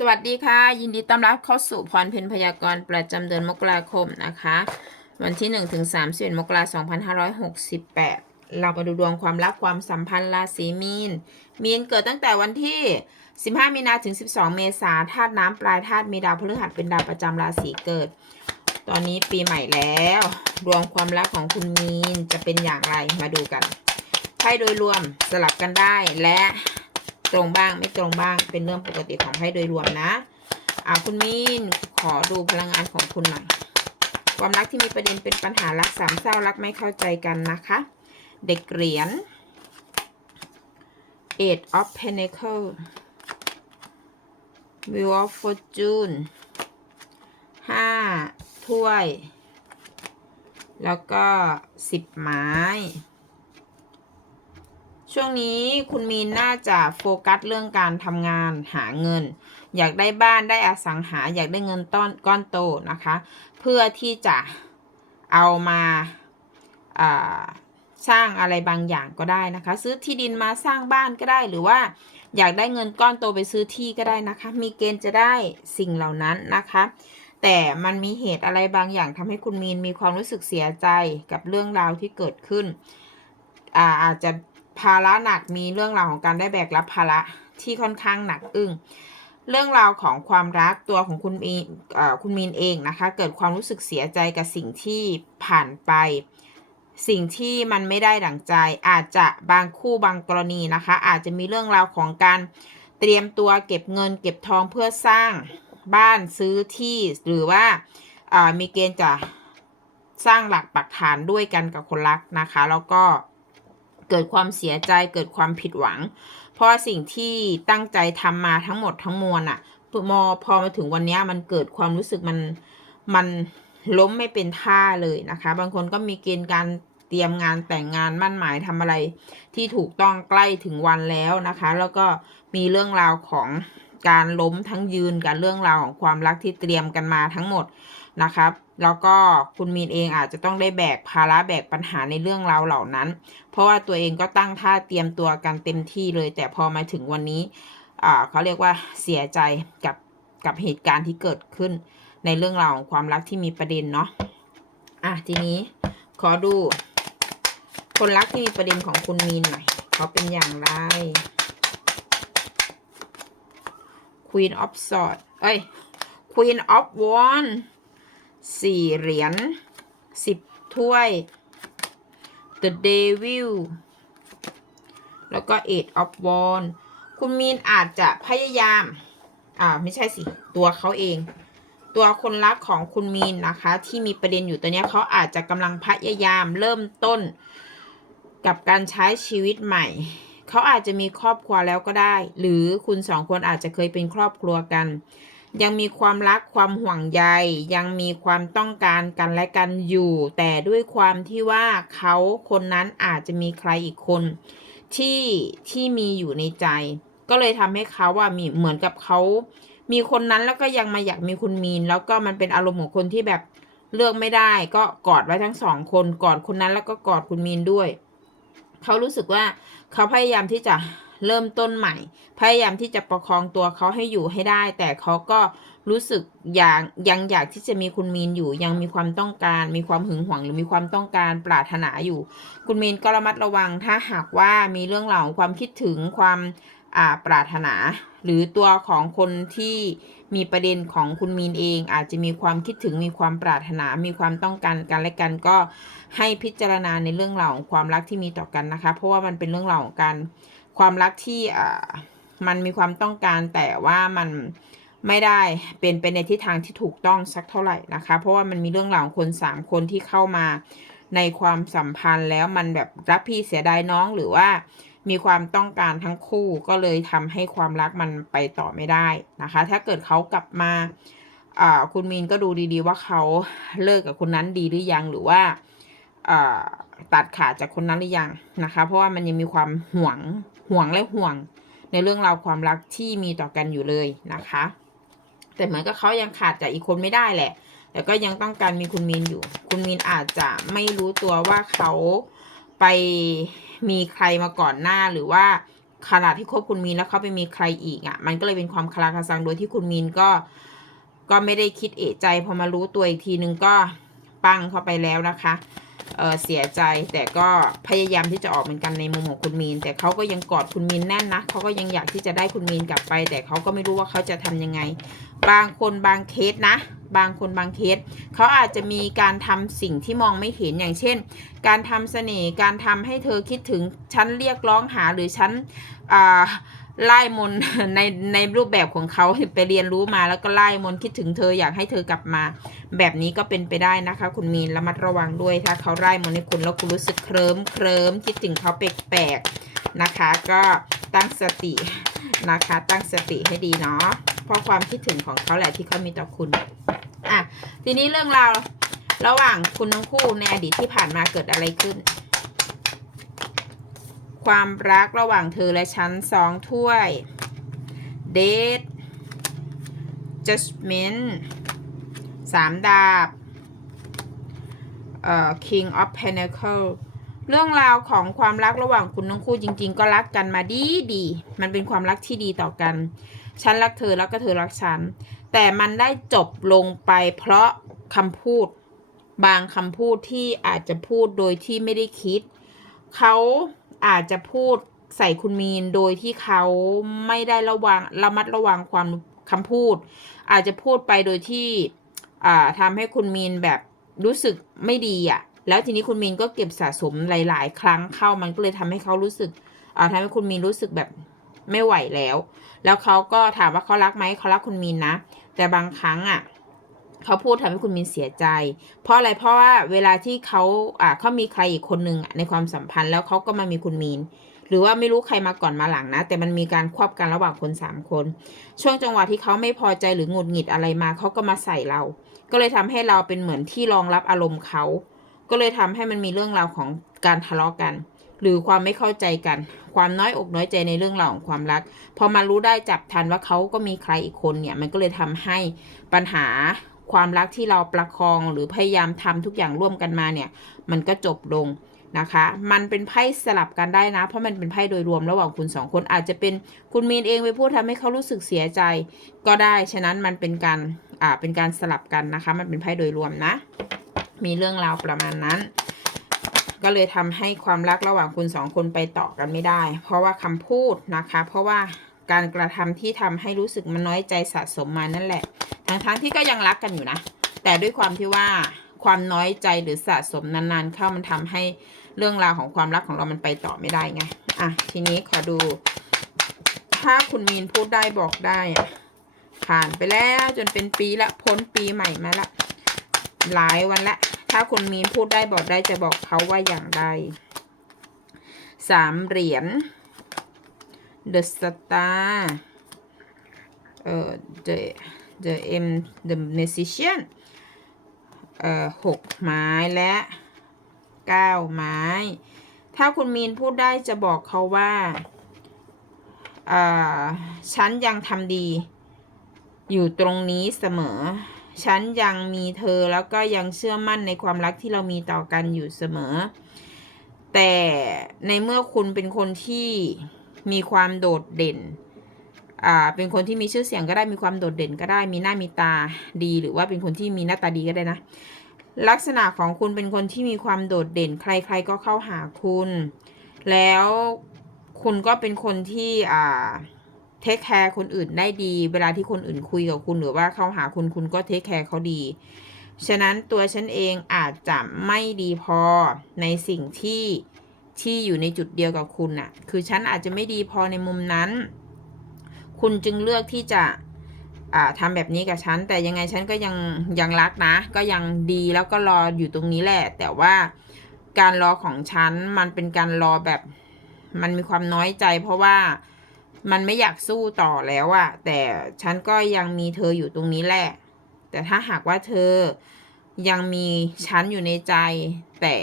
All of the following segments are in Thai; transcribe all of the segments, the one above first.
สวัสดีค่ะ ยินดีต้อนรับเข้าสู่พรเพนพยากรณ์ประจำเดือนมกราคมนะคะ วันที่1ถึง31มกราคม2568 เรามาดูดวงความรักความสัมพันธ์ราศีมีน มีนเกิดตั้งแต่วันที่ 15 มีนาถึง 12 เมษาธาตุน้ำปลายธาตุมีดาวพฤหัสเป็นดาวประจำราศีเกิด ตอนนี้ปีใหม่แล้ว ดวงความรักของคุณมีนจะเป็นอย่างไรมาดูกันไพ่โดยรวมสลับกันได้และ ตรงบ้างไม่ตรงบ้างเป็นเรื่องปกติของไพ่โดยรวมนะอ่าคุณมีนขอดูพลังงานของคุณหน่อย ความรักที่มีประเด็นเป็นปัญหารักสามเศร้ารักไม่เข้าใจกันนะคะ เด็กเหรียญ Eight of pentacles Wheel of Fortune ห้าถ้วย แล้วก็สิบไม้ ช่วงนี้คุณมีนน่าจะโฟกัสเรื่องการทำงานหาเงิน อยากได้บ้านได้อสังหาอยากได้เงินต้นก้อนโตนะคะ เพื่อที่จะเอามาสร้างอะไรบางอย่างก็ได้นะคะ ซื้อที่ดินมาสร้างบ้านก็ได้หรือว่าอยากได้เงินก้อนโตไปซื้อที่ก็ได้นะคะ มีเกณฑ์จะได้สิ่งเหล่านั้นนะคะ แต่มันมีเหตุอะไรบางอย่างทำให้คุณมีนมีความรู้สึกเสียใจกับเรื่องราวที่เกิดขึ้นอาอาจจะ ภาระหนักมีเรื่องราวของการได้แบกรับภาระที่ค่อนข้างหนักอึ้งเรื่องราวของความรักตัวของคุณมีคุณมีนเองนะคะ เกิดความรู้สึกเสียใจกับสิ่งที่ผ่านไป สิ่งที่มันไม่ได้ดั่งใจ อาจจะบางคู่บางกรณีนะคะ อาจจะมีเรื่องราวของการเตรียมตัวเก็บเงิน เก็บทองเพื่อสร้างบ้านซื้อที่หรือว่าอ่ามีเกณฑ์จะสร้างหลักปักฐานด้วยกันกับคนรักนะคะ แล้วก็ เกิดความเสียใจเกิดความผิดหวัง เพราะสิ่งที่ตั้งใจทำมาทั้งหมดทั้งมวลอะมอพอมาถึงวันนี้มันเกิดความรู้สึกมันมันล้มไม่เป็นท่าเลยนะคะ บางคนก็มีเกณฑ์การเตรียมงานแต่งงานมั่นหมายทำอะไรที่ถูกต้องใกล้ถึงวันแล้วนะคะ แล้วก็มีเรื่องราวของ การล้มทั้งยืนกับเรื่องราวของความรักที่เตรียมกันมาทั้งหมดนะครับ แล้วก็คุณมีนเองอาจจะต้องได้แบกภาระแบกปัญหาในเรื่องราวเหล่านั้น เพราะว่าตัวเองก็ตั้งท่าเตรียมตัวกันเต็มที่เลย แต่พอมาถึงวันนี้เขาเรียกว่าเสียใจกับกับเหตุการณ์ที่เกิดขึ้น ในเรื่องราวของความรักที่มีประเด็นเนาะอะทีนี้ขอดู คนรักที่มีประเด็นของคุณมีนหน่อยเขาเป็นอย่างไร Queen of Swords เอ้ย Queen of Wands สี่เหรียญสิบถ้วย The Devil แล้วก็ Eight of Wands คุณมีนอาจจะพยายาม อ่า ไม่ใช่สิ ตัวเขาเอง ตัวคนรักของคุณมีนนะคะ ที่มีประเด็นอยู่ตัวเนี้ยเขาอาจจะกำลังพยายามเริ่มต้น กับการใช้ชีวิตใหม่ เขาอาจจะมีครอบครัวแล้วก็ได้ หรือคุณสองคนอาจจะเคยเป็นครอบครัวกัน ยังมีความรักความห่วงใย ยังมีความต้องการกันและกันอยู่ แต่ด้วยความที่ว่าเขาคนนั้นอาจจะมีใครอีกคน ที่ที่มีอยู่ในใจ ก็เลยทำให้เขาว่ามีเหมือนกับเขามีคนนั้นแล้วก็ยังมาอยากมีคุณมีน แล้วก็มันเป็นอารมณ์ของคนที่แบบเลือกไม่ได้ ก็กอดไว้ทั้งสองคนกอดคนนั้นแล้วก็กอดคุณมีนด้วย เขารู้สึกว่า เขาพยายามที่จะเริ่มต้นใหม่ พยายามที่จะประคองตัวเขาให้อยู่ให้ได้ แต่เขาก็รู้สึกอยากยังอยากที่จะมีคุณมีนอยู่ ยังมีความต้องการ มีความหึงหวงหรือมีความต้องการปรารถนาอยู่ คุณมีนก็ระมัดระวังถ้าหากว่ามีเรื่องราวของความคิดถึงความ ปรารถนา หรือตัวของคนที่มีประเด็นของคุณมีนเอง อาจจะมีความคิดถึงมีความปรารถนา มีความต้องการกันและกันก็ให้พิจารณาในเรื่องราวของความรักที่มีต่อกันนะคะ เพราะว่ามันเป็นเรื่องราวของการความรักที่มันมีความต้องการแต่ว่ามันไม่ได้เป็นไปในทิศทางที่ถูกต้องสักเท่าไหร่นะคะ เพราะว่ามันมีเรื่องราวของคนสามคนที่เข้ามาในความสัมพันธ์แล้วมันแบบรักพี่เสียดายน้องหรือว่า มีความต้องการทั้งคู่ก็เลยทำให้ความรักมันไปต่อไม่ได้นะคะ ถ้าเกิดเขากลับมาคุณมีนก็ดูดีๆว่าเขาเลิกกับคนนั้นดีหรือยังหรือว่าอ่าตัดขาดจากคนนั้นหรือยังนะคะ เพราะว่ามันยังมีความห่วงห่วงและห่วงในเรื่องราวความรักที่มีต่อกันอยู่เลยนะคะ แต่เหมือนกับเขายังขาดจากอีกคนไม่ได้แหละ แต่ก็ยังต้องการมีคุณมีนอยู่ คุณมีนอาจจะไม่รู้ตัวว่าเขา ไปมีใครมาก่อนหน้าหรือว่าขณะที่คบคุณมีนแล้วเขาไปมีใครอีกอะ่ะ มันก็เลยเป็นความคลาคาซังโดยที่คุณมีนก็ ก็ไม่ได้คิดเอะใจพอมารู้ตัวอีกทีนึงก็ปังเข้าไปแล้วนะคะ เเสียใจแต่ก็พยายามที่จะออกเหมือนกันในมุมของคุณมีน แต่เขาก็ยังกอดคุณมีนแน่นนะเขาก็ยังอยากที่จะได้คุณมีนกลับไป แต่เขาก็ไม่รู้ว่าเขาจะทำยังไง บางคนบางเคสนะ บางคนบางเคสเขาอาจจะมีการทำสิ่งที่มองไม่เห็นอย่างเช่น การทำเสน่ห์การทำให้เธอคิดถึงฉันเรียกร้องหาหรือฉันอ่า ไล่มนในในรูปแบบของเขาไปเรียนรู้มาแล้วก็ไล่มนคิดถึงเธออยากให้เธอกลับมา แบบนี้ก็เป็นไปได้นะคะ คุณมีนระมัดระวังด้วยถ้าเขาไล่มนให้คุณแล้วคุณรู้สึกเคลิ้มเคลิ้มคิดถึงเขาแปลกๆนะคะ ก็ตั้งสตินะคะ ตั้งสติให้ดีเนาะเพราะความคิดถึงของเขาแหละที่เขามีต่อคุณอะทีนี้เรื่องราวระหว่างคุณทั้งคู่ในอดีตที่ผ่านมาเกิดอะไรขึ้น ความรักระหว่างเธอและฉันสองถ้วย date judgment สามดาบเอ่อ king of pentacle เรื่องราวของความรักระหว่างคุณทั้งคู่จริง ๆ ก็รักกันมาดีดี มันเป็นความรักที่ดีต่อกัน ฉันรักเธอแล้วก็เธอรักฉัน แต่มันได้จบลงไปเพราะคำพูด บางคำพูดที่อาจจะพูดโดยที่ไม่ได้คิด เขา อาจจะพูดใส่คุณมีนโดยที่เขาไม่ได้ระวังระมัดระวังความคำพูด อาจจะพูดไปโดยที่อ่าทำให้คุณมีนแบบรู้สึกไม่ดีอะ่ะ แล้วทีนี้คุณมีนก็เก็บสะสมหลาย ๆ ครั้งเข้ามันก็เลยทำให้เขารู้สึกอ่าทำให้คุณมีนรู้สึกแบบไม่ไหวแล้ว แล้วเขาก็ถามว่าเขารักไหมเขารักคุณมีนนะ แต่บางครั้งอะ เขาพูดทำให้คุณมีนเสียใจ เพราะอะไรเพราะว่าเวลาที่เขาอ่าเขามีใครอีกคนหนึ่งในความสัมพันธ์แล้วเขาก็มามีคุณมีนหรือว่าไม่รู้ใครมาก่อนมาหลังนะ แต่มันมีการควบกันระหว่างคนสามคน ช่วงจังหวะที่เขาไม่พอใจหรือหงุดหงิดอะไรมาเขาก็มาใส่เรา ก็เลยทำให้เราเป็นเหมือนที่รองรับอารมณ์เขา ก็เลยทำให้มันมีเรื่องราวของการทะเลาะกัน หรือความไม่เข้าใจกัน ความน้อยอกน้อยใจในเรื่องราวของความรัก พอมารู้ได้จับทันว่าเขาก็มีใครอีกคนเนี่ย มันก็เลยทำให้ปัญหา ความรักที่เราประคองหรือพยายามทำทุกอย่างร่วมกันมาเนี่ย มันก็จบลงนะคะ มันเป็นไพ่สลับกันได้นะ เพราะมันเป็นไพ่โดยรวมระหว่างคุณสองคนอาจจะเป็นคุณมีนเองไปพูดทำให้เขารู้สึกเสียใจ ก็ได้ ฉะนั้นมันเป็นการอ่าเป็นการสลับกันนะคะ มันเป็นไพ่โดยรวมนะ มีเรื่องราวประมาณนั้น ก็เลยทำให้ความรักระหว่างคุณสองคนไปต่อกันไม่ได้ เพราะว่าคำพูดนะคะ เพราะว่า การกระทำที่ทำให้รู้สึกมันน้อยใจสะสมมานั่นแหละ ทั้งๆที่ก็ยังรักกันอยู่นะ แต่ด้วยความที่ว่าความน้อยใจหรือสะสมนานๆ เข้ามันทำให้เรื่องราวของความรักของเรามันไปต่อไม่ได้ไง อะ ทีนี้ขอดู ถ้าคุณมีนพูดได้บอกได้อะผ่านไปแล้วจนเป็นปีละพ้นปีใหม่มาละ หลายวันละ ถ้าคุณมีนพูดได้บอกได้จะบอกเขาว่าอย่างไร สามเหรียญ The Star เอ่อ The The M The Musician เอ่อหกไม้และเก้าไม้ ถ้าคุณมีนพูดได้จะบอกเขาว่าอ่าฉันยังทำดี อยู่ตรงนี้เสมอ ฉันยังมีเธอแล้วก็ยังเชื่อมั่นในความรักที่เรามีต่อกันอยู่เสมอ แต่ในเมื่อคุณเป็นคนที่ มีความโดดเด่น อ่า เป็นคนที่มีชื่อเสียงก็ได้ มีความโดดเด่นก็ได้ มีหน้ามีตาดี หรือว่าเป็นคนที่มีหน้าตาดีก็ได้นะ ลักษณะของคุณเป็นคนที่มีความโดดเด่น ใคร ๆ ก็เข้าหาคุณ แล้วคุณก็เป็นคนที่ อ่า เทคแคร์คนอื่นได้ดี เวลาที่คนอื่นคุยกับคุณหรือว่าเข้าหาคุณ คุณก็เทคแคร์เขาดี ฉะนั้นตัวฉันเองอาจจะไม่ดีพอในสิ่งที่ ที่อยู่ในจุดเดียวกับคุณน่ะ คือฉันอาจจะไม่ดีพอในมุมนั้น คุณจึงเลือกที่จะอ่าทำแบบนี้กับฉัน แต่ยังไงฉันก็ยังยังรักนะ ก็ยังดีแล้วก็รออยู่ตรงนี้แหละ แต่ว่าการรอของฉันมันเป็นการรอแบบมันมีความน้อยใจ เพราะว่ามันไม่อยากสู้ต่อแล้วอะแต่ฉันก็ยังมีเธออยู่ตรงนี้แหละ แต่ถ้าหากว่าเธอยังมีฉันอยู่ในใจ แต่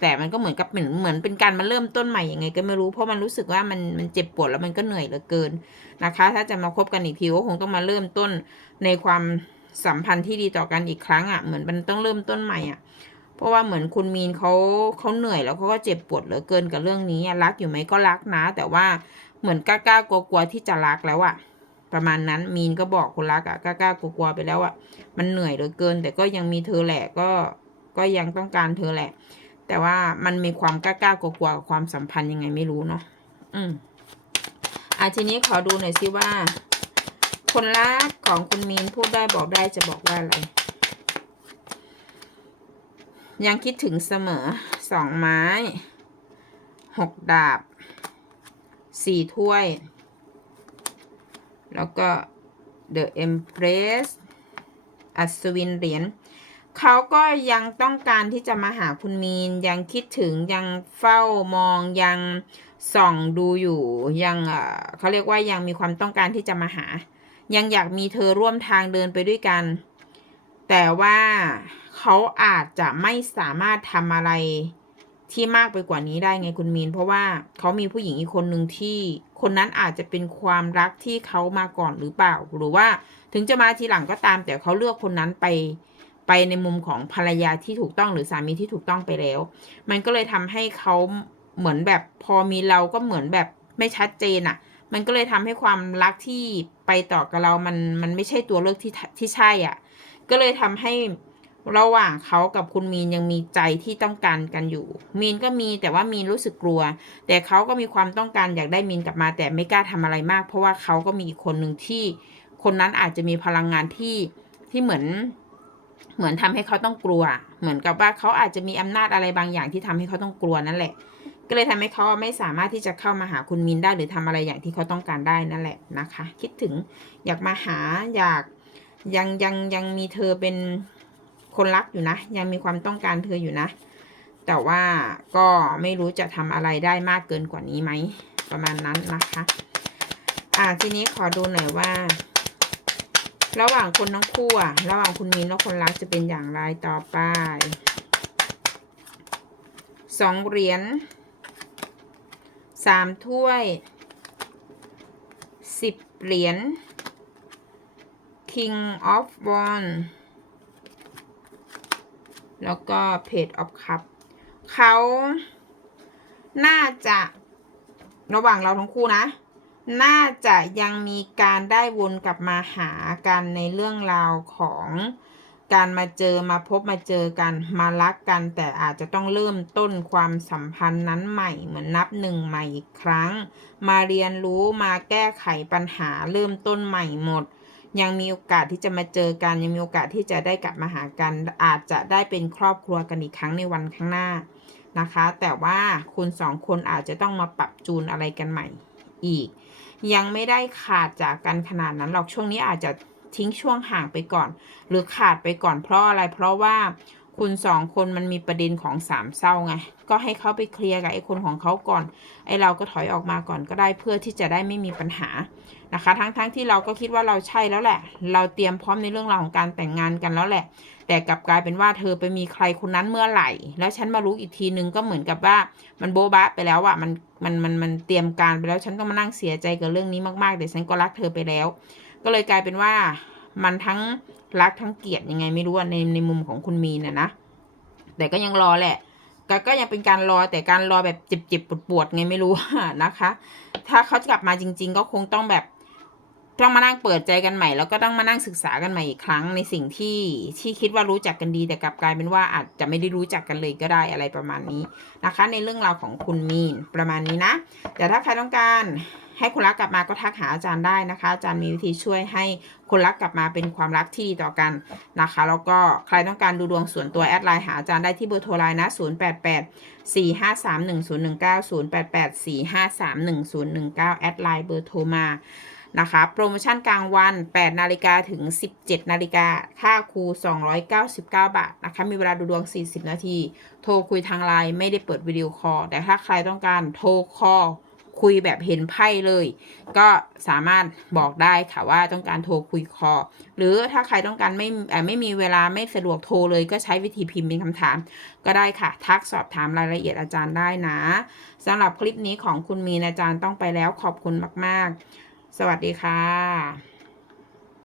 แต่มันก็เหมือนกับเหมือนเหมือนเป็นการมาเริ่มต้นใหม่ยังไง ก็ไม่รู้เพราะมันรู้สึกว่ามันมันเจ็บปวดแล้วมันก็เหนื่อยเหลือเกินนะคะ ถ้าจะมาคบกันอีกทีก็คงต้องมาเริ่มต้นในความสัมพันธ์ที่ดีต่อกันอีกครั้งอะ่ะเหมือนมันต้องเริ่มต้นใหม่อะเพราะว่าเหมือนคุณมีนเขาเขาเหนื่อยแล้วเขาก็เจ็บปวดเหลือเกินกับเรื่องนี้รักอยู่ไหมก็รักนะ แต่ว่าเหมือนกล้ากล้ากลัวกลัวๆที่จะรักแล้วอะประมาณนั้นมีนก็บอกคนรักอะกล้ากล้ากลัวกลัวๆไปแล้วอะมันเหนื่อยเหลือเกิน แต่ก็ยังมีเธอแหละก็ก็ยังต้องการเธอแหละ แต่ว่ามันมีความกล้ากล้ากลัวกลัวๆกับความสัมพันธ์ยังไงไม่รู้เนาะอืมอะทีนี้ขอดูหน่อยสิว่า คนรักของคุณมีนพูดได้บอกได้จะบอกว่าอะไร ยังคิดถึงเสมอสองไม้หกดาบสี่ถ้วย แล้วก็ The Empress อัศวินเหรียญ เขาก็ยังต้องการที่จะมาหาคุณมีน ยังคิดถึงยังเฝ้ามองยังส่องดูอยู่ยังเขาเรียกว่ายังมีความต้องการที่จะมาหา ยังอยากมีเธอร่วมทางเดินไปด้วยกัน แต่ว่าเขาอาจจะไม่สามารถทำอะไรที่มากไปกว่านี้ได้ไงคุณมีน เพราะว่าเขามีผู้หญิงอีกคนหนึ่งที่คนนั้นอาจจะเป็นความรักที่เขามาก่อนหรือเปล่า หรือว่าถึงจะมาทีหลังก็ตามแต่เขาเลือกคนนั้นไป ไปในมุมของภรรยาที่ถูกต้องหรือสามีที่ถูกต้องไปแล้ว มันก็เลยทำให้เขาเหมือนแบบพอมีเราก็เหมือนแบบไม่ชัดเจนอะ่ะ มันก็เลยทำให้ความรักที่ไปต่อกับเรา มันมันไม่ใช่ตัวเลือกที่ที่ใช่อะ ก็เลยทำให้ระหว่างเขากับคุณมีนยังมีใจที่ต้องการกันอยู่ มีนก็มีแต่ว่ามีนรู้สึกกลัว แต่เขาก็มีความต้องการอยากได้มีนกลับมา แต่ไม่กล้าทำอะไรมาก เพราะว่าเขาก็มีอีกคนหนึ่งที่คนนั้นอาจจะมีพลังงานที่ที่เหมือน เหมือนทำให้เขาต้องกลัว เหมือนกับว่าเขาอาจจะมีอำนาจอะไรบางอย่างที่ทำให้เขาต้องกลัวนั่นแหละ ก็เลยทำให้เขาไม่สามารถที่จะเข้ามาหาคุณมินได้หรือทำอะไรอย่างที่เขาต้องการได้นั่นแหละนะคะ คิดถึงอยากมาหาอยากยังยังยังมีเธอเป็นคนรักอยู่นะ ยังมีความต้องการเธออยู่นะ แต่ว่าก็ไม่รู้จะทำอะไรได้มากเกินกว่านี้ไหมประมาณนั้นนะคะ อ่าทีนี้ขอดูหน่อยว่า ระหว่างคนทั้งคู่อะระหว่างคุณมินและคนรักจะเป็นอย่างไรต่อไปสองเหรียญสามถ้วยสิบเหรียญ King of Wands แล้วก็ Page of Cup เขาน่าจะระหว่างเราทั้งคู่นะ น่าจะยังมีการได้วนกลับมาหากันในเรื่องราวของการมาเจอมาพบมาเจอกันมารักกันแต่อาจจะต้องเริ่มต้นความสัมพันธ์นั้นใหม่เหมือนนับหนึ่งใหม่อีกครั้ง มาเรียนรู้มาแก้ไขปัญหาเริ่มต้นใหม่หมด ยังมีโอกาสที่จะมาเจอกัน ยังมีโอกาสที่จะได้กลับมาหากัน อาจจะได้เป็นครอบครัวกันอีกครั้งในวันข้างหน้านะคะ แต่ว่าคุณสองคนอาจจะต้องมาปรับจูนอะไรกันใหม่ อีก ยังไม่ได้ขาดจากกันขนาดนั้นหรอกช่วงนี้อาจจะทิ้งช่วงห่างไปก่อน หรือขาดไปก่อนเพราะอะไรเพราะว่า คุณสองคนมันมีประเด็นของสามเศร้าไง ก็ให้เขาไปเคลียร์กับไอ้คนของเขาก่อน ไอ้เราก็ถอยออกมาก่อนก็ได้เพื่อที่จะได้ไม่มีปัญหานะคะ ทั้งๆทที่เราก็คิดว่าเราใช่แล้วแหละ เราเตรียมพร้อมในเรื่องราวของการแต่งงานกันแล้วแหละ แต่กลับกลายเป็นว่าเธอไปมีใครคนนั้นเมื่อไหร่ แล้วฉันมารู้อีกทีนึงก็เหมือนกับว่ามันโบ๊ะบะไปแล้วอะมันมันมันมันเตรียมการไปแล้วฉันต้องมานั่งเสียใจกับเรื่องนี้มากๆแต่ฉันก็รักเธอไปแล้ว ก็เลยกลายเป็นว่า มันทั้งรักทั้งเกลียดยังไงไม่รู้ในในมุมของคุณมีน่ะนะ แต่ก็ยังรอแหละก็ก็ยังเป็นการรอแต่การรอแบบเจ็บๆปวดๆไงไม่รู้นะคะ ถ้าเขาจะกลับมาจริง ๆ ก็คงต้องแบบต้องมานั่งเปิดใจกันใหม่ แล้วก็ต้องมานั่งศึกษากันใหม่อีกครั้งในสิ่งที่ที่คิดว่ารู้จักกันดี แต่กลับกลายเป็นว่าอาจจะไม่ได้รู้จักกันเลยก็ได้อะไรประมาณนี้นะคะ ในเรื่องราวของคุณมีนประมาณนี้นะแต่ถ้าใครต้องการ ให้คนรักกลับมาก็ทักหาอาจารย์ได้นะคะ อาจารย์มีวิธีช่วยให้คนรักกลับมาเป็นความรักที่ดีต่อกันนะคะแล้วก็ใครต้องการดูดวงส่วนตัวแอดไลน์หาอาจารย์ได้ที่เบอร์โทรไลน์นะ 088 453 1019 088 453 1019แอดไลน์เบอร์โทรมานะคะโปรโมชั่นกลางวัน 8 นาฬิกาถึง 17 นาฬิกา ค่าครู 299 บาทนะคะ มีเวลาดูดวง 40 นาที โทรคุยทางไลน์ไม่ได้เปิดวิดีโอคอล แต่ถ้าใครต้องการโทรคอล คุยแบบเห็นไพ่เลย ก็สามารถบอกได้ค่ะว่าต้องการโทรคุยคอ หรือถ้าใครต้องการไม่ไม่มีเวลาไม่สะดวกโทรเลยก็ใช้วิธีพิมพ์เป็นคำถาม ก็ได้ค่ะ ทักสอบถามรายละเอียดอาจารย์ได้นะสำหรับคลิปนี้ของคุณมีนอาจารย์ต้องไปแล้วขอบคุณมาก ๆ สวัสดีค่ะ